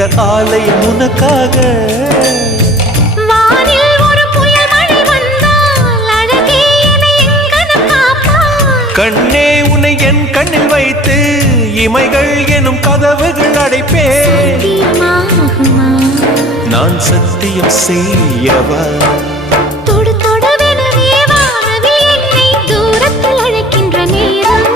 இந்த ஆலயம் உனக்காக. கண்ணே உன்னை என் கண்ணில் வைத்து இமைகள் எனும் கதவுகள் அடைப்பேன். நான் சத்தியம் செய்யவா? தொடு தொடவெனவே வானவில் என்னை தூரத்தில் அழைக்கின்ற நேரம்.